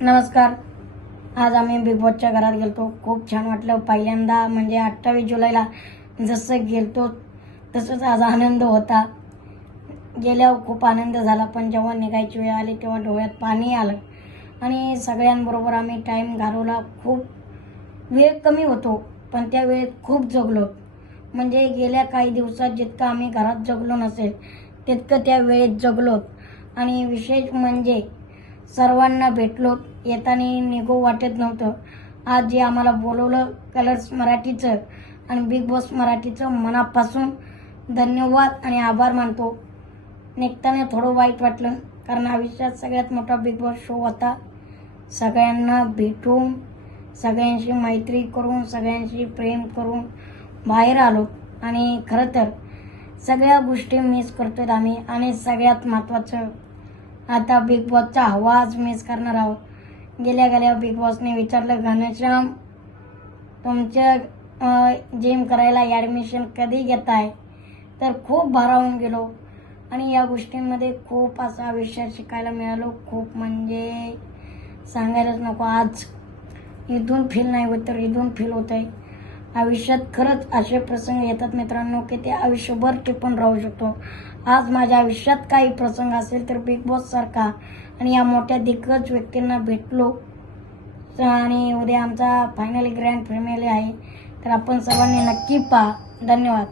नमस्कार. आज आम्ही बिग बॉसच्या घरात गेलतो. खूप छान वाटलं. पहिल्यांदा म्हणजे अठ्ठावीस जुलैला जसं गेलतो तसंच आज आनंद होता. गेल्यावर खूप आनंद झाला पण जेव्हा निघायची वेळ आली तेव्हा डोळ्यात पाणी आलं. आणि सगळ्यांबरोबर आम्ही टाईम घालवला. खूप वेळ कमी होतो पण त्या वेळेत खूप जगलो. म्हणजे गेल्या काही दिवसात जितकं आम्ही घरात जगलो नसेल तितकं त्या वेळेत जगलो. आणि विशेष म्हणजे सर्वांना भेटलो. येताना निघू वाटत नव्हतं. आज जे आम्हाला बोलवलं कलर्स मराठीचं आणि बिग बॉस मराठीचं मनापासून धन्यवाद आणि आभार मानतो. निघताना थोडं वाईट वाटलं कारण आयुष्यात सगळ्यात मोठा बिग बॉस शो होता. सगळ्यांना भेटून सगळ्यांशी मैत्री करून सगळ्यांशी प्रेम करून बाहेर आलो. आणि खरं तर सगळ्या गोष्टी मिस करतोय आम्ही आणि सगळ्यात महत्त्वाचं आता बिग बॉसचा आवाज मिस करणार आहोत. गेल्या गेल्या बिग बॉसने विचारलं घनश्याम तुमच्या जिम करायला ॲडमिशन कधी घेताय? तर खूप भारावून गेलो. आणि या गोष्टींमध्ये खूप असं आयुष्यात शिकायला मिळालो. खूप म्हणजे सांगायलाच नको. आज इथून फील नाही होत तर इथून फील होत आहे आयुष्यात खरंच असे प्रसंग येतात मित्रांनो की ते आयुष्यभर टिपून राहू शकतो. आज माझ्या आयुष्यात काही प्रसंग असेल तर बिग बॉस सारखा आणि या मोठ्या दिग्गज व्यक्तींना भेटलो. आणि उद्या आमचा फायनली ग्रँड फॅमिली आहे. तर आपण सर्वांनी नक्की पहा. धन्यवाद.